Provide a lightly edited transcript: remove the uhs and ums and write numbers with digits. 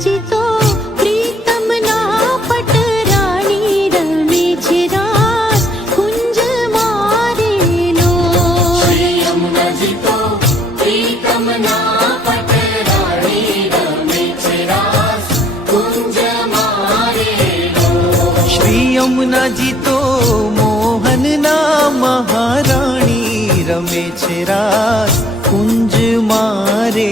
યમુનાજી તો પ્રીતમના પટરાણી રમે છે રાસ કુંજ મારેલો. શ્રી યમુનાજી તો પ્રીતમના પટરાણી રમે છે રાસ કુંજ મારેલો. શ્રી યમુનાજી તો મોહનના મહારાણી રમે છે રાસ કુંજ મારે